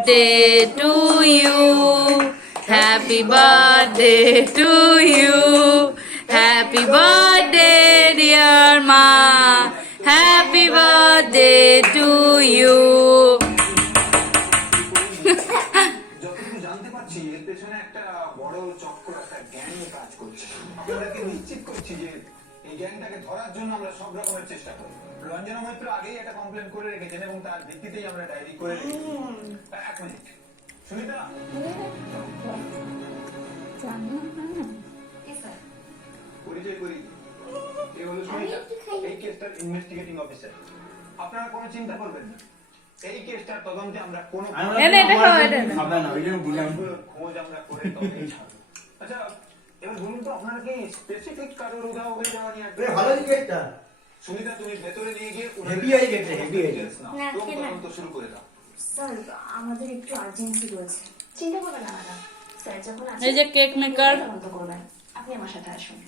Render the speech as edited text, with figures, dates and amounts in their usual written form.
birthday to you. Happy birthday to you. Happy birthday, dear Ma. Happy birthday to you. যতটুকু জানতে পারছি এর পেছনে একটা বড় চক্র একটা গ্যাং কাজ করছে আপনাদেরকে নিশ্চিত করছি যে এই গ্যাংটাকে ধরার জন্য আমরা সব রকমের চেষ্টা করি রঞ্জনা মৈত্র আগেই একটা কমপ্লেন করে রেখেছেন এবং তার ভিত্তিতেই আমরা ডায়েরি করে রেখেছি এক মিনিট সুনিতা পরিচয় করি এ হলো সুনিতা এই কেসটার ইনভেস্টিগেটিং অফিসার আপনারা কোনো চিন্তা করবেন না এই কেসটার তদন্তে আমরা কোনো খোঁজ আমরা করে তবেই ছাড়বো আচ্ছা এবার বলুন তো আপনারা কি স্পেসিফিক কারোর উদাহরণ হয়ে যাওয়া নিয়ে ভালো গেটটা সুনিতা তুমি ভেতরে নিয়ে গিয়ে হেভি আই গেটে হেভি আই তদন্ত শুরু করে দাও স্যার আমাদের একটু আর্জেন্সি রয়েছে চিন্তা করবেন না ম্যাডাম স্যার যখন এই যে কেক মেকার তদন্ত করবেন আপনি আমার সাথে আসুন